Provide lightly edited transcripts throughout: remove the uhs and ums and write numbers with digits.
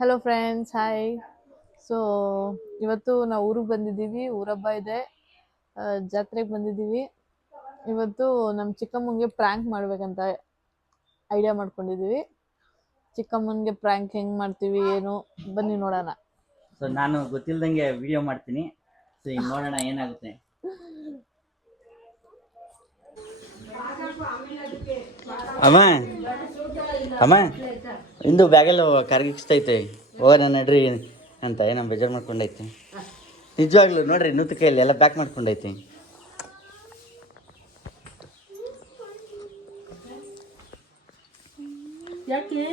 Hello friends, hi. So ಇವತ್ತು ನಾವು ಊರಿಗೆ ಬಂದಿದ್ದೀವಿ. ಊರಬ್ಬ ಇದೆ, ಜಾತ್ರೆಗೆ ಬಂದಿದ್ದೀವಿ. ಇವತ್ತು ನಮ್ಮ ಚಿಕ್ಕಮ್ಮನಿಗೆ ಪ್ರ್ಯಾಂಕ್ ಮಾಡ್ಬೇಕಂತ ಐಡಿಯಾ ಮಾಡ್ಕೊಂಡಿದ್ದೀವಿ. ಚಿಕ್ಕಮ್ಮನಿಗೆ ಪ್ರ್ಯಾಂಕ್ ಹೆಂಗೆ ಮಾಡ್ತೀವಿ ಏನು ಬನ್ನಿ ನೋಡೋಣ. ಸೊ ನಾನು ಗೊತ್ತಿಲ್ದಂಗೆ ವಿಡಿಯೋ ಮಾಡ್ತೀನಿ. ಸೊ ಈಗ ನೋಡೋಣ ಏನಾಗುತ್ತೆ. ಅಮ್ಮ ಅಮ್ಮ ಇಂದು ಬ್ಯಾಗೆಲ್ಲ ಕರಗಿಸ್ತೈತೆ ಹೋಗೋಣ ನಡ್ರಿ ಅಂತ ಏನೋ ಬೇಜಾರು ಮಾಡ್ಕೊಂಡೈತಿ. ನಿಜವಾಗ್ಲೂ ನೋಡ್ರಿ ನೂತು ಕೈಯಲ್ಲಿ ಎಲ್ಲ ಪ್ಯಾಕ್ ಮಾಡ್ಕೊಂಡೈತಿ. ಯಾಕೆ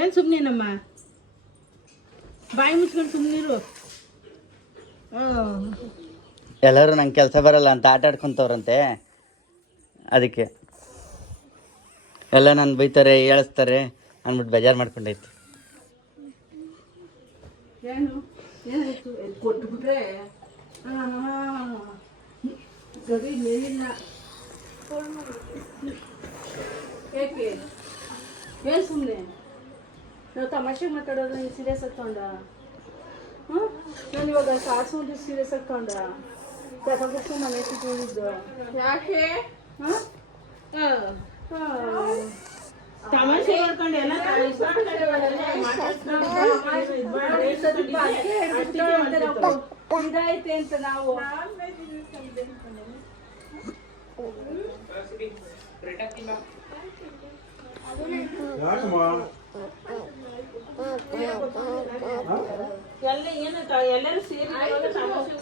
ಏನು ಸುಮ್ಮನೆನಮ್ಮ ಬಾಯಿ ಮುಚ್ಕೊಂಡು ಸುಮ್ಮನಿರು. ಎಲ್ಲರೂ ನಂಗೆ ಕೆಲಸ ಬರಲ್ಲ ಅಂತ ಆಟ ಆಡ್ಕೊತವ್ರಂತೆ. ಅದಕ್ಕೆ ಎಲ್ಲ ನಾನು ಬೈತಾರೆ ಹೇಳಿಸ್ತಾರೆ ಅಂದ್ಬಿಟ್ಟು ಬೇಜಾರು ಮಾಡ್ಕೊಂಡೈತಿ. ಏನು ಏನಾಯ್ತು ಕೊಟ್ಬಿಟ್ರೆ ಸರಿ ನೀರಿಲ್ಲ. ಏಕೆ ಏನು ಸುಮ್ಮನೆ ನಾವು ತಮಾಷೆಗೆ ಮಾತಾಡೋದು ನೀನು ಸೀರಿಯಸ್ ಆಗಿ ತಗೊಂಡ? ನಾನು ಇವಾಗ ಸಾಡ್ಸೋದು ಸೀರಿಯಸ್ ಆಗಿ ತಗೊಂಡ ತಗೊಂಡು ಮನೆ ಸಿಕ್ಕಿದ್ದು ಯಾಕೆ? ತಮಾಷೆ ಮಾಡ್ಕೊಂಡು ಎಲ್ಲ ಇದೈತೆ ಅಂತ ನಾವು ಎಲ್ಲರೂ ಸೇರಿ ತಮಾಷೆ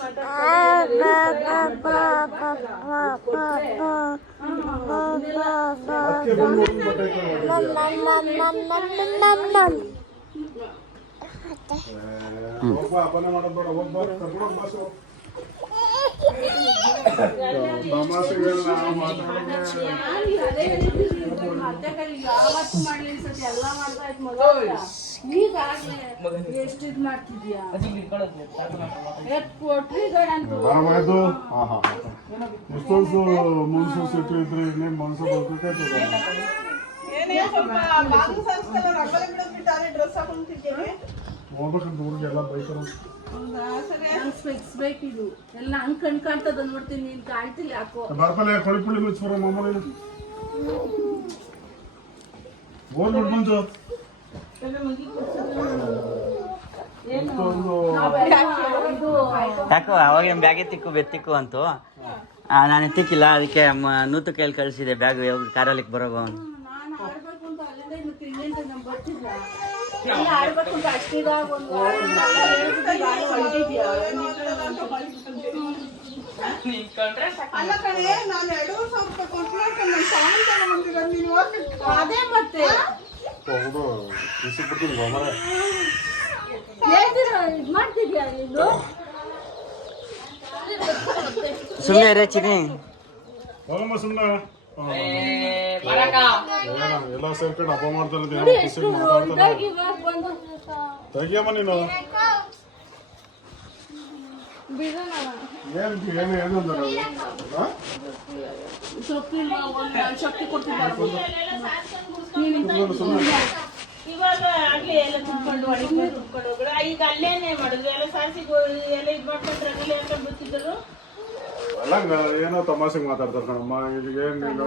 ಯಾವತ್ತು ಮಾಡ್ಲಿ ಅನ್ಸತ್ತೆ ಎಲ್ಲ ಮಾಡ್ತಾ ಇತ್ತು ಮಗ. ಈಗಾಗ್ಲೇ ಎಷ್ಟು ಇದು ಮಾಡ್ತಿದ್ಯಾ ಕೊಟ್ರಿ ಗಡ ಅಂತ ಎಷ್ಟೊಂದು ಮನ್ಸು ಸಿಟ್ಟು ಇದ್ರೆ ಇನ್ನೇನು ಮನ್ಸು ಬರ್ಬೇಕಾಯ್ತದ. ಹೋಗ್ಬೇಕಂತ ಊರಿಗೆಲ್ಲ ಬೈತಾರ. ಸ್ಪೆಕ್ಸ್ ಬೇಕಿದು ಎಲ್ಲ ಹಂಗ್ ಕಣ್ಕಾಣ್ತದ ನೋಡ್ತೀನಿ. ನೀನ್ ಕಾಣ್ತಿಲ್ಲ ಯಾಕೋ. ಬರ್ಪಲ್ಲ ಕೊಳಿ ಪುಳಿ ಮುಚ್ಚಿಬರ ಮಾಮೂಲಿ ಹೋಗ್ಬಿಟ್ಟು ಮುಂಚು ಯಾಕೋ ಅವಾಗ ಬ್ಯಾಗೆ ತಿಕ್ಕು ಬೆತ್ತಿಕ್ಕು ಅಂತು. ನಾನು ಎತ್ತಿಕ್ಕಿಲ್ಲ, ಅದಕ್ಕೆ ನೂತು ಕೈಯಲ್ಲಿ ಕಳಿಸಿದೆ ಬ್ಯಾಗ್ ಕಾರಲ್ಲಿ ಬರೋಗ. ನಾನು ಆಡ್ಬೇಕು ಅಂತ ಅಲ್ಲಿಂದ ಮತ್ತೆ ಇಲ್ಲಿಂದ ನಮ್ ಬರ್ತಿಲ್ಲ. ಎಲ್ಲ ಆಡ್ಬೇಕು ಅಂತ ಅಷ್ಟಿದಾಗ ಒಂದು ಅದೇ ಮತ್ತೆ ಇದ್ ಮಾಡ್ತಿದ್ಯಾ ನೀನು? ಸುಮ್ಮನೆ ರೇ ಚಿನಿ ಹೋಗಮ್ಮ ಸುಮ್ಮನೆ ಎಲ್ಲ ಸೇರ್ಕೊಂಡು ಹಬ್ಬ ಮಾಡ್ತಾರೆ. ತೆಗಿಯಮ್ಮ ನೀನು ಏನು ಏನು ಅಂದಾರ ಶಕ್ತಿ ಕೊಡ್ತಿದ್ದಾರೆ. ಇವಾಗ ಆಗ್ಲೇ ಎಲ್ಲ ತುಂಬ್ಕೊಂಡು ಹೋಗ್ರೆ ಈಗ ಅಲ್ಲೇನೆ ಮಾಡಿದ್ರು ಎಲ್ಲ ಸಾರಿಸಿ ಎಲ್ಲ ಇದು ಮಾಡ್ಕೊಂಡು ರಂಗೋಲಿ ಹಾಕೊಂಡು ಬರ್ತಿದ್ರು. ಅಲ್ಲ ಏನೋ ತಮಾಷೆಗೆ ಮಾತಾಡ್ತಾರೆ ಕಣಮ್ಮ. ಈಗ ಏನು ನೀನು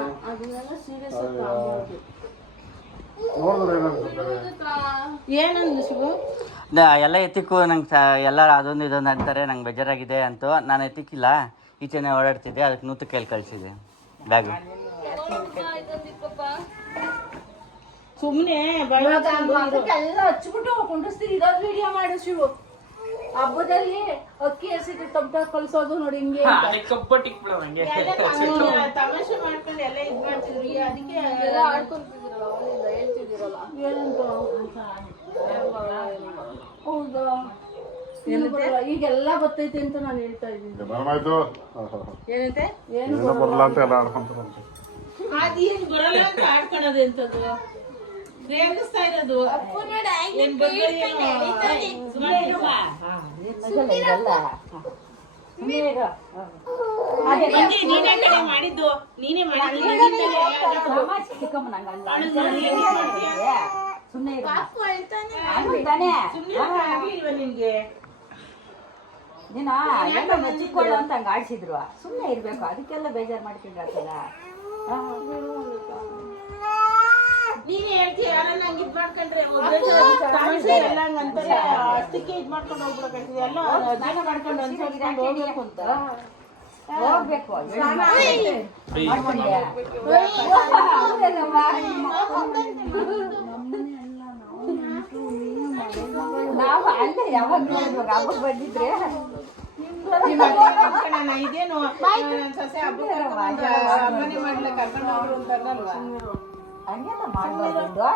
ನೋಡಿದ್ರೆ ಏನಂದ್ರೆ ಶಿವು ಎಲ್ಲ ಎತ್ತಿಕ್ಕು ನಂಗೆ ಎಲ್ಲ ಅದೊಂದು ಇದೊಂದು ಅಂತಾರೆ. ನಂಗೆ ಬೇಜಾರಾಗಿದೆ ಅಂತೂ ನಾನು ಎತ್ತಿಕ್ಕಿಲ್ಲ, ಈಚೆನೆ ಓಡಾಡ್ತಿದ್ದೆ. ಅದಕ್ಕೆ ನೂತು ಕೈಯಲ್ಲಿ ಕಳಿಸಿದೆ ಬ್ಯಾಗು. ಸುಮ್ಮನೆ ಎಲ್ಲ ಹಚ್ಬಿಟ್ಟು ಕುಂಡಿಸ್ತೀರಿ. ಇದೊಂದು ವಿಡಿಯೋ ಮಾಡು ಶಿವು. ಹಬ್ಬದಲ್ಲಿ ಅಕ್ಕಿ ಹಸಿಟ್ಟು ತಪ್ಪಟ ಕಲ್ಸೋದು ನೋಡಿ ಹಿಂಗೆ ತಮಾಷೆ ಮಾಡ್ಕೊಂಡು ಎಲ್ಲ ಇದು ಮಾಡ್ತಿದ್ರು. ಅದಕ್ಕೆ ಎಲ್ಲ ಆಡ್ಕೊಂತಿದ್ರು ಹೇಳ್ತಿದ್ದೀರಲ್ಲ ಏನಂತ. ಹೌದಾ ಈಗೆಲ್ಲ ಬರ್ತೈತೆ ಅಂತ ನಾನು ಹೇಳ್ತಾ ಇದ್ದೀನಿ. ಏನಂತೆ ಏನು ಬರಲ್ಲ ಅಂತ ಎಲ್ಲ ಆಡ್ಕೊಂತಾರಂತೆ. ಅದೇನು ಬರಲ್ಲ ಅಂತ ಆಡ್ಕೊಳೋದು ಎಂತದ್ದು ರೇಗಿಸ್ತಾ ಇರೋದು. ನೀನೇ ಕಡೆ ಮಾಡಿದ್ದು, ನೀನೇ ಮಾಡಿದ್ದು. ಸುಮ್ಮನೆ ನಿನ್ಗೆ ನೀನ ಚಿಕ್ಕೋಳು ಅಂತ ಹಂಗ ಆಡ್ಸಿದ್ರು, ಸುಮ್ಮನೆ ಇರ್ಬೇಕು, ಅದಕ್ಕೆಲ್ಲ ಬೇಜಾರು ಮಾಡ್ಕೊಂಡ್ರಲ್ಲ. ನೀನೇ ಹೇಳ್ತೀಯ ಯಾರನ್ನ ಹಂಗ ಇದ್ ಮಾಡ್ಕೊಂಡ್ರೆ ತಮಾಷೆ ಎಲ್ಲ ಹಂಗಂತಾರೆ, ಅಷ್ಟಕ್ಕೆ ಇದ್ ಮಾಡ್ಕೊಂಡು ಹೋಗ್ಬಿಡಕಂತಿದೆ ಎಲ್ಲ ಸ್ನಾನ ಮಾಡ್ಕೊಂಡು ಅನ್ಸ್ಕೊಂಡು ಹೋಗ್ಬೇಕು ಅಂತ ಹೋಗ್ಬೇಕು ನಾವು ಅಲ್ಲೇ ಯಾವಾಗ ಹಬ್ಬಕ್ಕೆ ಬಂದಿದ್ರೆ ಇದೇನು ಸೊಸೆ ಅಮ್ಮನೆ ಮಾಡ್ಲಿಕ್ಕೆ ಕರ್ಕೊಂಡು ಹೋಗ್ರು ಅಂತ ಅನ್ನಲ್ವಾ? ಹಂಗೆಲ್ಲ ಮಾಡ್ಬಾರ್ದು.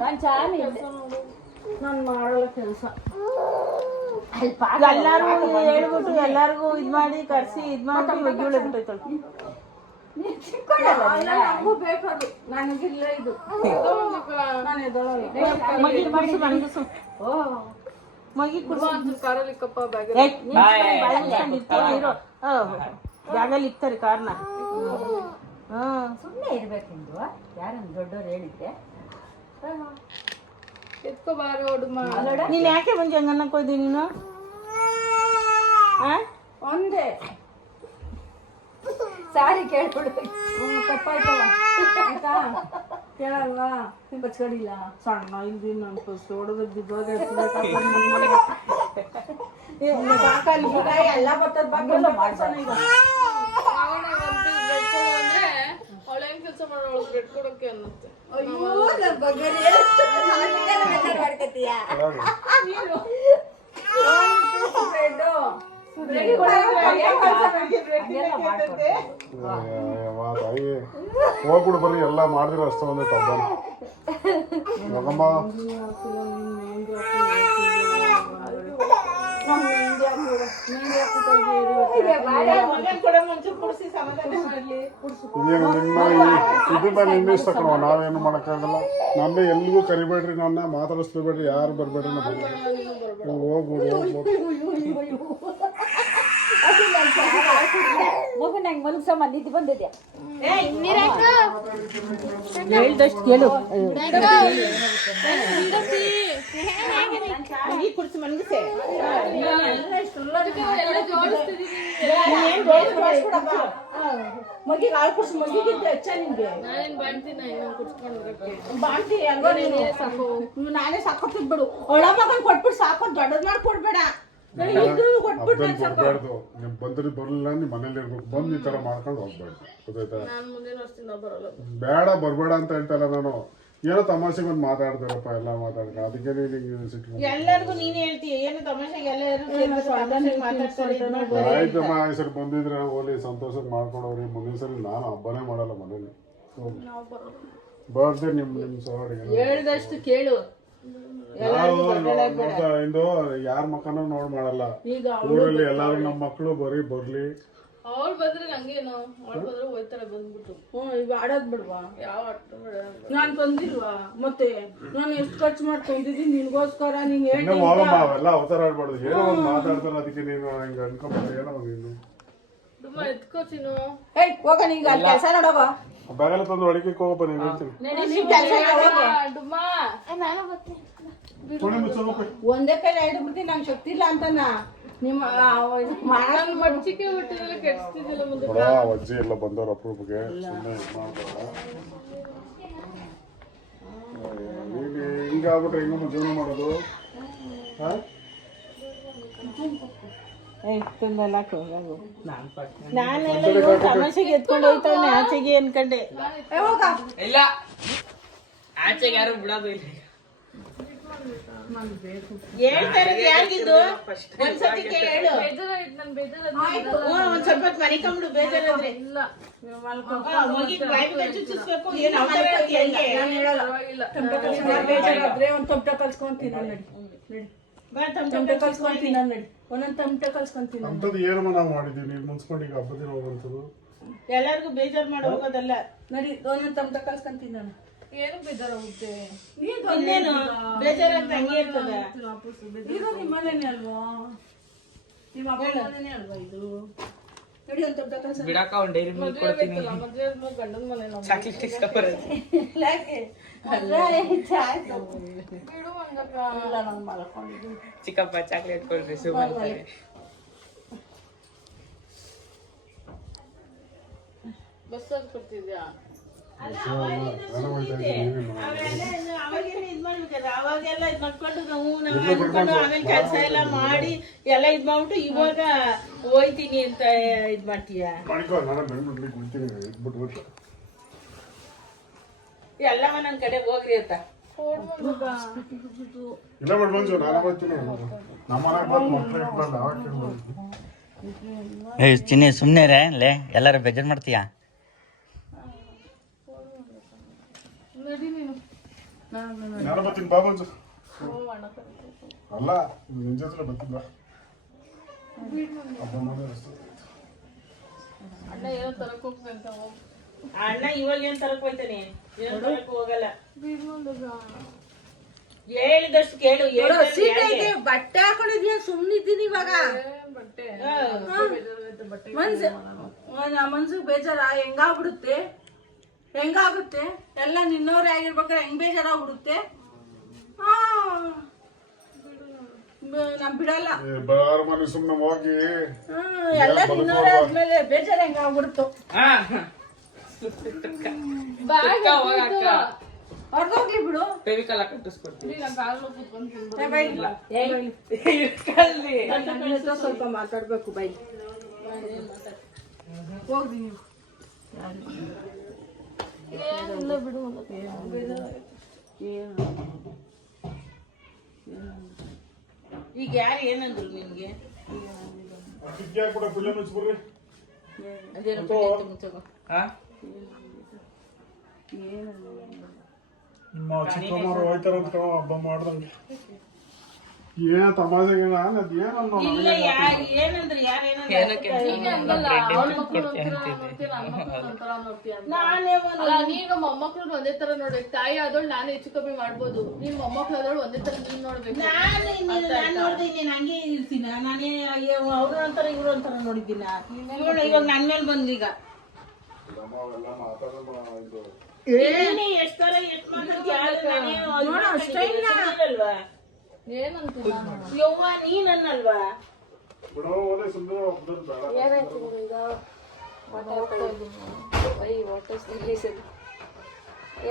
ನಾನು ಚಾಲಿ ನಾನು ಮಾಡಲ್ಲ ಕೆಲಸ. ಎಲ್ಲಾರು ಹೇಳ್ಬಿಟ್ಟು ಎಲ್ಲಾರ್ಗು ಇದ್ ಮಾಡಿ ಕರ್ಸಿ ಇದ್ ಮಾಡಿ ಒಗ್ಗಿಳೆ ಬಿಟ್ಟೈತಳ. ನನಗೂ ಬೇಕದು, ನನಗಿಲ್ಲ ಇದು. ಮಗಿ ಕುಡ್ಸು ಮಣಗಿಸು, ಮಗಿ ಕುಡ್ಸು. ಬ್ಯಾಗಲ್ಲಿ ಇರ್ತಾರೆ ಕಾರ್ನ. ಸುಮ್ಮನೆ ಇರ್ಬೇಕೆಂದು ಯಾರನ್ನ ದೊಡ್ಡವ್ರು ಹೇಳಿದ್ರೆ ನೀನ್ ಯಾಕೆ ಬಂದಿ ಹಂಗ ಅನ್ನಕ್ ಹೋಯ್ದಿ ನೀನು? ಒಂದೇ ಸಾರಿ ಕೇಳ್ಬಿಡು. ತಪ್ಪಾಯ್ತವ ಆಯ್ತಾ? ಕೇಳಲ್ವ? ಬಚ್ಕಡಿಲ್ಲ ಸಣ್ಣ ಇಲ್ಲಿ ನನ್ ಫಸ್ಟ್ ಹೊಡೆದ ಬಿದ್ದೋಗ ಎಲ್ಲ ಬರ್ತದ ಬಾಗೆಲ್ಲ ಮಾಡ್ತಾನ ಈಗ. ಅವಳೇನ್ ಕೆಲಸ ಮಾಡೋಳು ಬ್ರೆಡ್ ಕೊಡೋಕೆ ಅನ್ನತ್ತೆ. ಹೋಗ್ಬಿಡು ಬರ್ರಿ, ಎಲ್ಲ ಮಾಡಿದ್ರೆ ಅಷ್ಟೇ ಒಂದೇ ತಬ್ಬ ಹೋಗಮ್ಮ. ಇದೇನು ನಿಮ್ಮ ಇದನ್ನ ನಿಮ್ಮ ಇಷ್ಟ ಕಣವ, ನಾವೇನು ಮಾಡೋಕ್ಕಾಗಲ್ಲ. ನನ್ನೇ ಎಲ್ಲಿಗೂ ಕರಿಬೇಡ್ರಿ, ನನ್ನ ಮಾತಾಡಿಸ್ಬೇಡ್ರಿ, ಯಾರು ಬರ್ಬೇಡ್ರಿ. ಹೋಗ್ಬೋದು ಮಗು ನಂಗೆ ಮಲ್ಸ ಮಂದಿದ್ದು ಬಂದಿದ್ಯಾ? ಹೇಳ್ದಷ್ಟು ಕೇಳು. ಮಗಿ ಕುಡ್ಸಿ ಮನ್ಗಿಸೆ. ಮಗಿ ಹಾಳು ಕುಡ್ಸಿ ಮಗಿಗಿಂತ ಹೆಚ್ಚ ನಿನ್ಗೆ ಬಾಣ್ತಿ ಅಲ್ವಾ ನೀನು? ನಾನೇ ಸಾಕೋತಿದ್ ಬಿಡು. ಒಳ ಮಗನ್ ಕೊಟ್ಬಿಟ್ಟು ಸಾಕೋ, ದೊಡ್ಡದ್ ಮಾಡಿ ಕೊಡ್ಬೇಡ. ಕೊಡ್ಬಾರ್ದು. ನಿಮ್ ಬಂದ್ರಿ ಬರ್ಲಿಲ್ಲ, ನಿಮ್ ಮನೇಲಿ ಇರ್ಬೇಕು. ಬಂದ್ ಈ ತರ ಮಾಡ್ಕೊಂಡು ಹೋಗ್ಬಾರ್ದು, ಗೊತ್ತಾಯ್ತಾ? ಬೇಡ ಬರ್ಬೇಡ ಅಂತ ಹೇಳ್ತಲ್ಲ ನಾನು. ಏನೋ ತಮಾಷೆಗೆ ಒಂದು ಮಾತಾಡ್ತಾರಪ್ಪ, ಎಲ್ಲ ಮಾತಾಡ್ತಾರೆ, ಅದಕ್ಕೆ ಎಲ್ಲರಿಗೂ ನೀನೇ ಹೇಳ್ತೀಯ. ಏನು ತಮಾಷೆಗೆ ಆಯ್ತಮ್ಮ. ಈ ಸರಿ ಬಂದಿದ್ರೆ ಹೋಲಿ, ಸಂತೋಷಕ್ಕೆ ಮಾಡ್ಕೊಂಡವ್ರಿ. ಮುಂದಿನ ಸರಿ ನಾನು ಹಬ್ಬನೇ ಮಾಡಲ್ಲ ಮನೇಲಿ. ಬರ್ದೆ ನಿಮ್ ಸವಾಡಿಗೆ ಹೇಳ್ದಷ್ಟು ಕೇಳು. ಇಂದು ಯಾರ ಮಕ್ಕನೂ ನೋಡ್ ಮಾಡಲ್ಲ. ಊರಲ್ಲಿ ಎಲ್ಲಾರು ನಮ್ಮ ಮಕ್ಕಳು ಬರ್ಲಿ. ಅವ್ಳು ಬಂದ್ರೆ ನಂಗೇನು, ಅವ್ಳು ಬಂದ್ರೆ ಹೋಯ್ತಾರೆ ಬಂದ್ಬಿಟ್ಟು. ಈಗ ಆಡೋದ್ ಬಿಡ್ವಾ? ಯಾವ ಆಟ ನಾನ್ ತಂದಿಲ್ವಾ? ಮತ್ತೆ ನಾನು ಎಷ್ಟು ಖರ್ಚು ಮಾಡಿ ತಂದಿದ್ದೀನಿ ನಿನ್ಗೋಸ್ಕರ. ನೀನ್ ಹೋಗಮ್ಮ, ಅವೆಲ್ಲ ಅವತಾರ ಆಡ್ಬಾರ್ದು. ಏನೋ ಒಂದು ಮಾತಾಡ್ತಾರೆ, ಅದಕ್ಕೆ ನೀನು ಹಿಂಗ ಅನ್ಕೊಂಡ್ರೆ ಏನೋ ನೀನು ಎತ್ಕೋತೀನು. ಹೋಗ ನಿಂಗೆ ಅಲ್ಲಿ ಕೆಲಸ ನೋಡೋಗ. ಬ್ಯಾಗೆಲ್ಲ ತಂದು ಅಡಿಕೆ ಹೋಗಪ್ಪ, ನೀನು ಹೇಳ್ತೀನಿ. ಒಂದೇ ಕೈಲಿ ಎರಡು ಬಿಡ್ತೀನಿ, ನಂಗೆ ಶಕ್ತಿ ಇಲ್ಲ ಅಂತನ. ನಿಮ್ಮ ಮಡ್ಚಿಕೆ ಬಿಟ್ಟಿರಲ್ಲ, ಕೆಡ್ಸ್ತಿದ್ದಿಲ್ಲ ಮುಂದೆ. ಅಜ್ಜಿ ಎಲ್ಲ ಬಂದವ್ರ ಅಪರೂಪಕ್ಕೆ ಸುಮ್ಮನೆ ಹಿಂಗಾಗ್ಬಿಟ್ರೆ ಹೆಂಗಮ್ಮ ಜೀವನ ಮಾಡೋದು? ನಾನೆಲ್ಲ ತಮಾಷೆಗೆ ಎತ್ಕೊಂಡು ಹೋಯ್ತಾನೆ ಆಚೆಗೆ ಅನ್ಕಂಡೆ. ಇಲ್ಲ, ಆಚೆಗೆ ಯಾರು ಬಿಡೋದು ಇಲ್ಲ. ಹೇಳ್ತಾರೆ ಯಾರಿಗಿದ್ದು ಒಂದ್ಸತಿ ಹೇಳು. ಒಂದ್ ಸ್ವಲ್ಪ ಹೊತ್ತು ಮನಿಕೊಂಬಿಡು ಬೇಜಾರಾದ್ರೆ. ಚುಚ್ಚಿಸ್ಬೇಕು. ಏನು ಬೇಜಾರಾದ್ರೆ ಒಂದ್ ತಮಟ ಕಲ್ಸ್ಕೊಂತೀನಿ ನಡಿ. ತಮಟ ಕಲ್ಸ್ಕೊಂತೀನಿ ನಡಿ. ಒಂದೊಂದ್ ತಮಟ ಕಲ್ಸ್ಕೊಂತೀನಿ. ಅಂತದ್ದು ಏನಮ್ಮ ನಾವು ಮಾಡಿದೀವಿ, ನೀವು ಮುನ್ಸ್ಕೊಂಡು ಈಗ ಹಬ್ಬದಿನ ಹೋಗುವಂಥದ್ದು. ಎಲ್ಲಾರ್ಗು ಬೇಜಾರ್ ಮಾಡಿ ಹೋಗೋದಲ್ಲ. ನಡಿ, ಒಂದೊಂದ್ ತಮಟ ಕಲ್ಸ್ಕೊಂತೀನಿ ನಾನು. ಏನು ಬೇಜಾರಾಗುತ್ತೆ. ಇನ್ನೇನು ಬೇಜಾರಾಗ್ತ ಹಂಗೆ ಇರ್ತದ. ಇದು ನಿಮ್ಮ ಮನೆನೇ ಅಲ್ವಾ, ನಿಮ್ಮ ಅಪ್ಪ ಮನೆನೇ ಅಲ್ವಾ ಇದು? ನೋಡಿ ಅಂತ ಕೆಲಸ ಬಿಡಾಕ ಒಂದ್ ಡೈರಿ ಮಿಲ್ಕ್ ಕೊಡ್ತೀನಿ ಮದ್ವೆ ಆದ್ಮೇಲೆ ಗಂಡನ ಮನೆ ನಾವು ಚಾಕ್ಲೇಟ್ ಇಸ್ಕೊಬರೋದು. ಯಾಕೆ ಬಿಡು ಅಂದಕ್ಕ. ಇಲ್ಲ ನಾನು ಮಾಡ್ಕೊಂಡಿದ್ದೀನಿ. ಚಿಕ್ಕಪ್ಪ ಚಾಕ್ಲೇಟ್ ಕೊಡ್ರಿ ಸುಮ್ಮನೆ. ಬಸ್ಸಲ್ಲಿ ಕೊಡ್ತಿದ್ಯಾ? ಅವಾಗೆಲ್ಲ ಇದ್ ಮಾಡ್ಬೇಕಾದ್ರೆ ಅವಾಗೆಲ್ಲ ಇದ್ ಮಾಡ್ಕೊಂಡು ನಾವು ಅನ್ಕೊಂಡು ಆಮೇಲೆ ಕೆಲಸ ಎಲ್ಲ ಮಾಡಿ ಎಲ್ಲ ಇದ್ ಮಾಡ್ಬಿಟ್ಟು ಇವಾಗ ಹೋಯ್ತೀನಿ ಅಂತ ಇದ್ ಮಾಡ್ತೀಯ. ಮಾಡ್ಕೊ, ನಾನು ಬೆಂಗಳೂರಲ್ಲಿ ಕುಳಿತೀನಿ ಇದ್ಬಿಟ್ಟು ಎಲ್ಲ ಒಂದೊಂದ್ ಕಡೆ ಹೋಗ್ರಿ ಅಂತ. ಇಲ್ಲ ಮಾಡ್ಬಂದು ನಾನು ಬರ್ತೀನಿ. ನಮ್ಮ ಮನೆಗೆ ಬಂದು ಮಕ್ಕಳು ಇಟ್ಕೊಂಡು ಅವಾಗ ಕೇಳ್ಬೋದು. ಚಿನ್ನಿ ಸುಮ್ಮನೆ ರೇ ಲೇ, ಎಲ್ಲರೂ ಬೇಜಾರು ಮಾಡ್ತೀಯಾ? ನಾನು ಬರ್ತೀನಿ ಬಾ ಬಂದು. ಅಲ್ಲ ನಿನ್ ಜೊತೆ ಬರ್ತೀನಿ ಬಾ. ಹಬ್ಬ ಮಾಡಿ ಅಣ್ಣ ಏನೋ ತರಕ್ ಹೋಗ್ತಂತ ಹೋಗ್. ಅಣ್ಣ ಇವಾಗ ಏನ್ ತರಕ್ ಹೋಯ್ತಾನೆ, ಏನ್ ತರಕ್ ಹೋಗಲ್ಲ. ಹೇಳಿದಷ್ಟು ಕೇಳು. ಸೀಟ್ ಐತೆ, ಬಟ್ಟೆ ಹಾಕೊಂಡಿದ್ಯಾ, ಸುಮ್ನಿದ್ದೀನಿ ಇವಾಗ. ಬಟ್ಟೆ ಮನ್ಸಿಗೆ ಬೇಜಾರ ಹೆಂಗಾಗುತ್ತೆ ಎಲ್ಲ ನಿನ್ನವ್ರೆ ಆಗಿರ್ಬೇಕಾದ್ರೆ ಹೆಂಗ್ ಬೇಜಾರಾಗ್ಬಿಡುತ್ತೆ. ನಾನ್ ಬಿಡಲ್ಲ. ಬಾರ ಮನೆ ಸುಮ್ಮನೆ ಹೋಗಿ ಎಲ್ಲ ನಿನ್ನವ್ರೆ ಆದ್ಮೇಲೆ ಬೇಜಾರ ಹೆಂಗಾಗ್ಬಿಡ್ತು. ಹೊರ್ದೋಗ್ಲಿ ಬಿಡು. ಫೆವಿಕಾಲ್ ಕಟ್ಟಿಸ್ಕೊಡ್ತೀನಿ. ಸ್ವಲ್ಪ ಮಾತಾಡ್ಬೇಕು ಬೈ. ಹೋಗ್ರಿ ನೀವು. ಈಗ ಯಾರು ಏನಂದ್ರು ನಿನ್ಗೆ? ಕೂಡ ಪುಲ್ಲ ಮುಚ್ಚಿಬಿಡ್ರಿ. ಅದೇನೋ ಮುಚ್ಚಗೋ. ನಿಮ್ಮ ಚಿಕ್ಕಮ್ಮರು ಹೋಯ್ತಾರಂತ ಹಬ್ಬ ಮಾಡ್ದಂಗೆ. ಏನ ತಮಾಷೆಗೆ ಇಲ್ಲ ಏನಂದ್ರೆ ಯಾರು ನೀನು ಮೊಮ್ಮಕ್ಳು ಒಂದೇ ತರ ನೋಡ್ಬೇಕು. ತಾಯಿ ಆದೋಳು ನಾನು ಹೆಚ್ಚು ಕಮ್ಮಿ ಮಾಡ್ಬೋದು, ನೀನ್ ಮೊಮ್ಮಕ್ಳು ಆದೋಳು ಒಂದೇ ತರ ನೀನ್ ನೋಡ್ಬೇಕು. ನಾನು ನೋಡ್ದೆ ನೀನ್ ಹಂಗೆ ಇರ್ತೀನ. ನಾನೇ ಅವ್ರ ಒಂಥರ ಇವ್ರ ಒಂಥರ ನೋಡಿದ್ದೀನ. ಇವಾಗ ನನ್ ಮೇಲೆ ಬಂದೀಗ ಎಷ್ಟ್ ತರ ಎಷ್ಟ್ ಮಾತಾಡ್ತೀಯಲ್ವಾ? ಏನಂತ ಯವ್ವ ನೀನನ್ನಲ್ವಾ?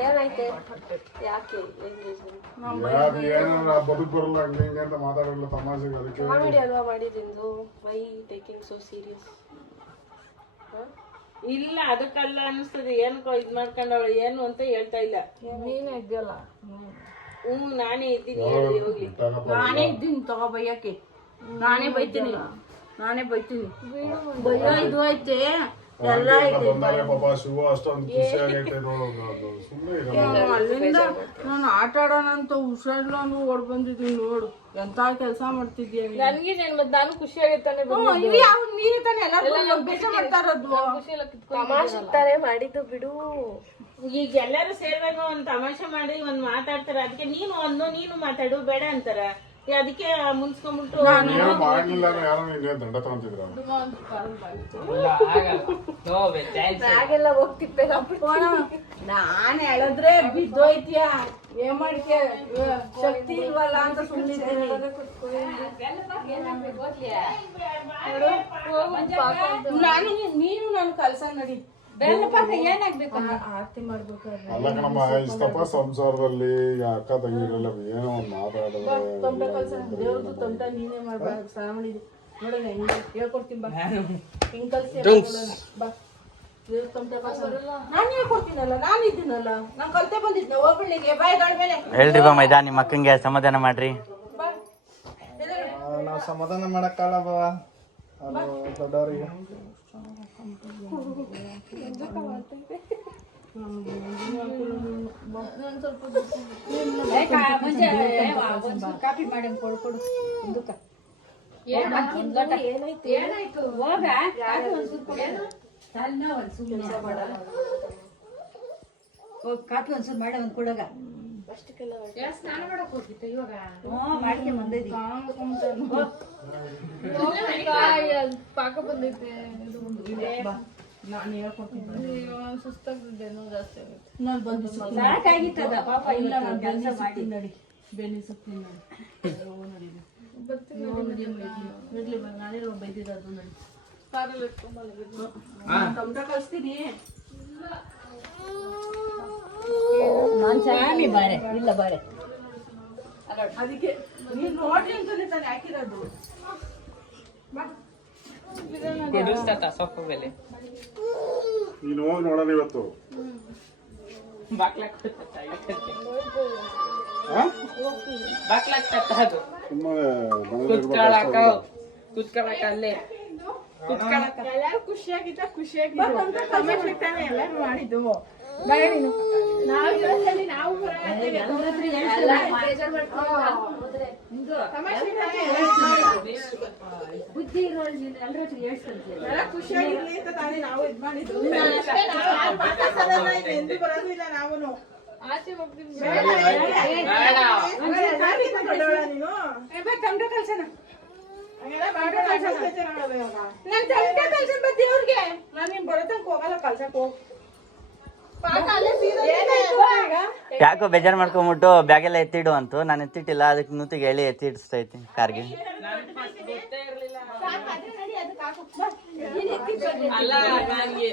ಏನಾಯ್ತೆ? ಯಾಕೆ ಏನಾರ ಬದುಕು ಬರಲ್ಲ ಹಂಗೆ ಹಿಂಗೆ ಅಂತ ಮಾತಾಡಲ್ಲ ತಮಾಷೆಗೆ. ಅದಕ್ಕೆ ಕಾಮಿಡಿ ಅಲ್ವಾ ಮಾಡಿದ್ದು? Why taking so serious? ಇಲ್ಲ ಅದಕ್ಕಲ್ಲ ಅನಿಸ್ತದೆ. ಏನಕ್ಕೋ ಇದ್ ಮಾಡ್ಕೊಂಡವಳು ಏನು ಅಂತ ಹೇಳ್ತಾ ಇಲ್ಲ. ನೀನೇ ಇದೆಯಲ್ಲ. ನಾನೇ ಇದ್ದೀನಿ. ಹೋಗ್ಲಿ ನಾನೇ ಇದ್ದೀನಿ ತಗೋ ಬೈಯಕ್ಕೆ. ನಾನೇ ಬೈತೀನಿ ಬೈಯೋ. ಇದು ಐತೆ ಎಲ್ಲ ಐತೆ. ಪಾಪ ಶಿವ ಅಷ್ಟೊಂದು ಖುಷಿಯಾಗೈತೆ ನೋಡು. ಸುಮ್ಮನೆ ಅಲ್ಲಿಂದ ನಾನು ಆಟ ಆಡೋಣ ಅಂತ ಹುಷಾರ್ಲಾನು ಓಡ್ ಬಂದಿದ್ದೀನಿ ನೋಡು. ಎಂತ ಕೆಲಸ ಮಾಡ್ತಿದ್ಯಾ ನನ್ಗೆ ನಾನು ಖುಷಿ ಆಗೈತಾನೆ. ನೀನೇ ತಾನೆ ಎಲ್ಲರೂ ಬೇಜಾರ್ ಮಾಡ್ತಾ ಇರೋದು. ತಮಾಷೆ ಮಾಡಿದ್ದು ಬಿಡು. ಈಗ ಎಲ್ಲರೂ ಸೇರಿದಾಗ ಒಂದ್ ತಮಾಷೆ ಮಾಡಿ ಒಂದ್ ಮಾತಾಡ್ತಾರ. ಅದಕ್ಕೆ ನೀನು ಮಾತಾಡು ಬೇಡ ಅಂತಾರ. ಅದಕ್ಕೆ ಮುನ್ಸ್ಕೊಂಡ್ಬಿಟ್ಟು ಏನು ಮಾಡ್ಲಿಲ್ಲ ಯಾರೋ ಇನ್ನೇನು ದಂಡ ತಗೊಂತಿದ್ರ. ಬ್ಯಾಗೆಲ್ಲ ಹೋಗ್ತಿಪ್ಪೆ. ನಾನ್ ಹೇಳಿದ್ರೆ ಬಿದ್ದೋಯ್ತೀಯ. ಏನ್ ಮಾಡ್ತೀಯ? ಶಕ್ತಿ ಇಲ್ವಲ್ಲ ಅಂತ ಸುಮ್ಮನಿದ್ದೀನಿ. ನೀನು ನನ್ನ ಕಲ್ಸ ನಡಿ. ಏನಾಗ್ಬೇಕು? ಆರತಿ ಮಾಡ್ಬೇಕಾದ್ರೆ ಅಲ್ಲ ಕಣಮ್ಮ, ಇಷ್ಟಪ್ಪ ಸಂಸಾರದಲ್ಲಿ ಅಕ್ಕ ತಂಗಿರಲ್ಲ ಏನೋ ಒಂದು ಮಾತಾಡಿದ್ರೆ ತೊಂಟ ಕಲ್ಸ. ದೇವ್ರದ್ದು ತೊಂಟ ನೀನೇ ಮಾಡ್ಬಾರ್ದು. ಸ್ನಾನ ಮಾಡಿದ್ವಿ ನೋಡೋಣ ಹೆಂಗೆ ಹೇಳ್ಕೊಡ್ತೀನಿ ಬಾ. ಹಿಂಗ್ ಕಲ್ಸಿ ಬಾ. ದೇವ್ರ ತೊಂಟ ಕಲ್ಸ ನಾನು ಹೇಳ್ಕೊಡ್ತೀನಲ್ಲ. ನಾನು ಇದ್ದೀನಲ್ಲ, ನಾನು ಕಲ್ತೆ ಬಂದಿದ್ನ. ಹೋಗ್ಬಿಡ್ಲಿಕ್ಕೆ ಬಾಯ್ಗಳ ಮೇಲೆ ಹೇಳ್ರಿ ಬಾ ಮೈದಾ, ನಿಮ್ಮ ಅಕ್ಕಂಗೆ ಸಮಾಧಾನ ಮಾಡ್ರಿ. ಬಾ. ನಾವು ಸಮಾಧಾನ ಮಾಡಕ್ಕಲ್ಲ ಬಾ ದೊಡ್ಡವರಿಗೆ. ಕಾಫಿ ಮಾಡಿ ಕೊಡು. ಏನಾಯ್ತು? ಕಾಫಿ ಒಂದ್ಸಲ ಮಾಡಿ ಒಂದು ಕೊಡಗ ಸ್ನಾನ ಮಾಡಕ್ ಹೋಗಿತ್ತು ಇವಾಗ ಮಾಡ್ಕೊಂಡ್ ಬಂದಿದ್ದೀವಿ ಪಾಕ ಬಂದೈತೆ ನಾನು ಹೇಳ್ಕೊಡ್ತೀನಿ ಸುಸ್ತಾಗ್ತಿದ್ದೇನೋ ಜಾಸ್ತಿ ಆಗುತ್ತೆ ನಾನು ಬಂದು ಸಾಕಾಗಿತ್ತದ ಪಾಪ ಇಲ್ಲ ಇಲ್ಲ ನಾನು ಕೆಲಸ ಕೆಲಸ ಮಾಡಿ ಮಾಡಿ ನೋಡಿ ಬೆನ್ನಿ ಸುತ್ತೀನಿ ನೋಡಿ ಇರ್ಲಿ ಬಾ ನಾನೇ ಬೈದಿದ್ದು ನೋಡಿ ಕಾರಲ್ಲಿ ಇಟ್ಕೊಂಬಲ್ಲ ಟೊಮಟೊ ಕಳಿಸ್ತೀನಿ ನಾನು ಸ್ವಾಮಿ ಬಾರೆ ಇಲ್ಲ ಬಾರೆ ಅದಕ್ಕೆ ನೀನು ನೋಡ್ಲಿ ಅಂತಾನೆ ತಾನೇ ಹಾಕಿರೋದು ಪ್ರೊಡ್ಯೂಸ್ ಸೊಪ್ಪು ಬೆಲೆ ನೀನು ಹೋಗಿ ನೋಡೋಣ ಇವತ್ತು ಬಾಕ್ಲಾಗ್ತತ್ತ ಅದು ಸುಮ್ಮನೆ ಕುತ್ಕೊಳಕ ಅಲ್ಲೇ ಎಲ್ಲಾರು ಖುಷಿಯಾಗಿದ್ದ ತಮಾಷೆ ತಾನೇ ಎಲ್ಲಾರು ಮಾಡಿದ್ದು ಬೇಡ ನೀನು ನಾವು ಇವತ್ತಲ್ಲಿ ನಾವು ತಮಾಷೆ ತಾನೇ ಬುದ್ಧಿ ಇರೋಳು ಎಲ್ಲರ ಹತ್ರ ಹೇಳ್ಸ್ಕೊಂತೀವಿ ಎಲ್ಲ ಖುಷಿಯಾಗಿರ್ಲಿ ಅಂತ ತಾನೇ ನಾವು ಇದ್ ಮಾಡಿದ್ದು ಎಂದು ಬರೋದಿಲ್ಲ ನಾವು ಆಚೆ ಹೋಗ್ತೀನಿ ನೀನು ಟೊಮಟೊ ಕಳ್ಸೋಣ ನಾನು ಟೊಮಟೊ ಕಳ್ಸೋಣ ಬಾ ದೇವ್ರಿಗೆ ನಾನು ನಿನ್ ಬರೋ ತನಕ ಹೋಗಲ್ಲ ಕಳ್ಸಕ್ ಹೋಗ್ ಯಾಕೋ ಬೇಜಾರು ಮಾಡ್ಕೊಂಬಿಟ್ಟು ಬ್ಯಾಗೆಲ್ಲ ಎತ್ತಿಡು ಅಂತು ನಾನು ಎತ್ತಿಟ್ಟಿಲ್ಲ ಅದಕ್ಕೆ ನೂತಿಗೆ ಹೇಳಿ ಎತ್ತಿಡಿಸ್ತೈತಿ ಕಾರ್ಗೆ ಅಲ್ಲ ನನಗೆ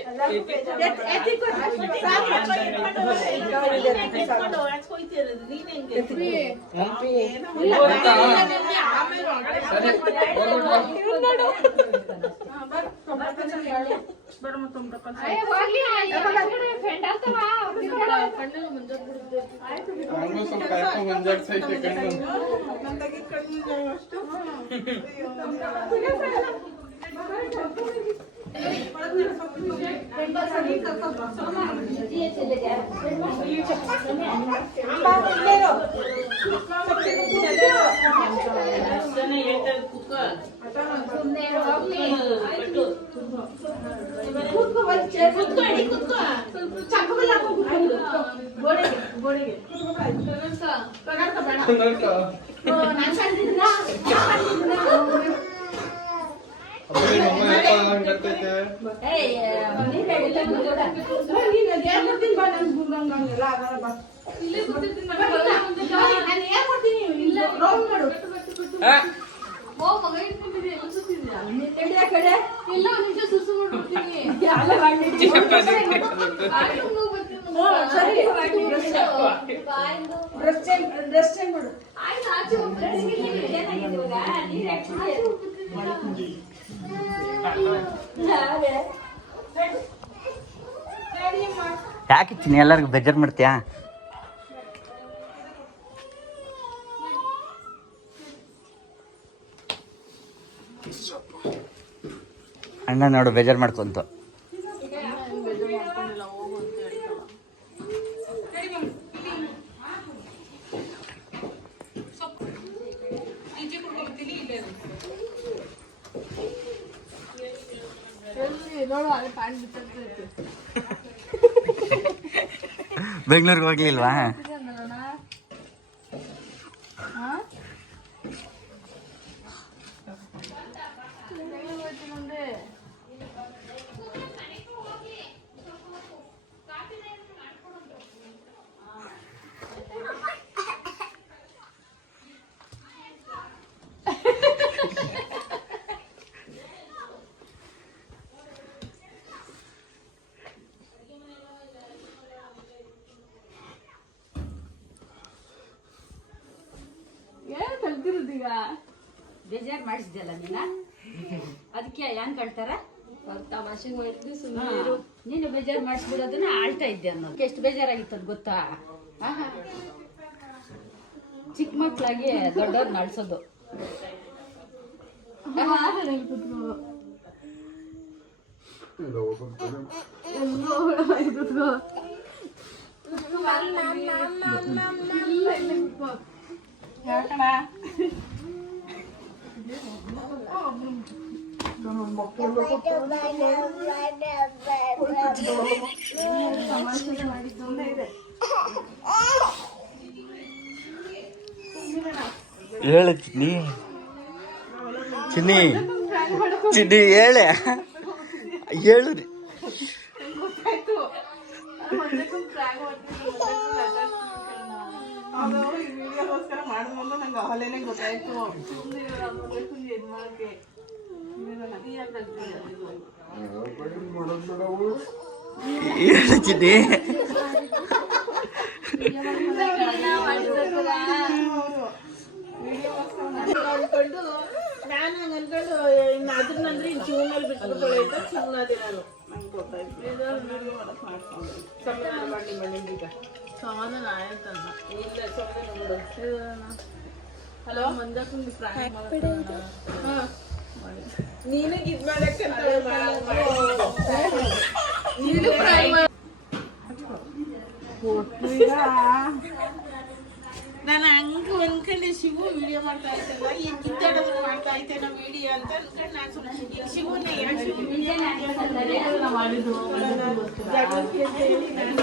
ಯಾಕೆ ಚಿನ್ನಿ ಎಲ್ಲರಿಗೂ ಬೇಜಾರು ಮಾಡ್ತೀಯಾ? ಅಣ್ಣ ನೋಡು ಬೇಜಾರು ಮಾಡ್ಕೊಂತ ಬೆಂಗಳೂರಿಗೆ ಹೋಗ್ಲಿಲ್ವಾ? ಬೇಜಾರು ಮಾಡಿಸಿದ್ಯಲ್ಲ ನೀನ ಅದಕ್ಕೆ ಹೆಂಗ್ ಕಳ್ತಾರ ತಮಾಷೆ ಮಾಡಿದ್ವಿ ನೀನು ಬೇಜಾರು ಮಾಡಿಸ್ಬಿಡೋದನ್ನ ಆಳ್ತಾ ಇದ್ದೆ ಅನ್ನೋದು ಎಷ್ಟು ಬೇಜಾರಾಗಿತ್ತು ಅದು ಗೊತ್ತಾ? ಚಿಕ್ಕ ಮಕ್ಳಾಗಿ ದೊಡ್ಡವ್ರನ್ನ ಅಳ್ಸೋದು. ಹೇಳು ಚಿನ್ನಿ ಚಿನ್ನಿ ಚಿನ್ನಿ ಹೇಳೆ ಹೇಳು ರೀ. ಮಾಡಿದ್ಮೇಲೆ ನಂಗೆ ಅಹಲೇನೆ ಗೊತ್ತಾಯ್ತು ಇದು ಮಾಡಕ್ಕೆ ಹೇಳು ಚಿನ್ನಿ. ಅನ್ಕೊಂಡು ನಾನು ಹಂಗೆ ಅನ್ಕೊಂಡು ಇನ್ನು ಅದನ್ನಂದ್ರೆ ಇನ್ನು ಶಿವ ಮೇಲೆ ಬಿಟ್ಬಿಡ್ತಾಳೆ ಅಂತ ಸುಮ್ಮನಾದೆ ನಾನು. ನಂಗೆ ಗೊತ್ತಾಯ್ತು ಸಮಾಧಾನ ಮಾಡಿ ಮನೆಯಿಂದ ಸಮಾಧಾನ ಆಯ್ತಲ್ಲ. ಇಲ್ಲ ಸಮಾಧಾನ ಮಾಡು. ಹಲೋ ಮಂಜಕ್ಕಂದು ಪ್ರಾಂಕ್ ಹಾಂ ನೀನಾಗ ಇದು ಮಾಡಕ್ಕಂತ ನಾನು ಹಂಗೆ ಅನ್ಕೊಂಡೆ ಶಿವು ವಿಡಿಯೋ ಮಾಡ್ತಾ ಇರ್ತಲ್ಲ ಈಗ ಕಿತ್ತಾಡೋದು ಮಾಡ್ತಾ ಐತೇನೋ ವಿಡಿಯೋ ಅಂತ ಅನ್ಕೊಂಡು ನಾನು ಸುಮ್ಮನೆ ಶಿವನೇ ಯಾಕೆ ಮಾಡಿದ್ದು ಜಾಗೃತಿ ಅಂತ ಹೇಳಿ ನಾನು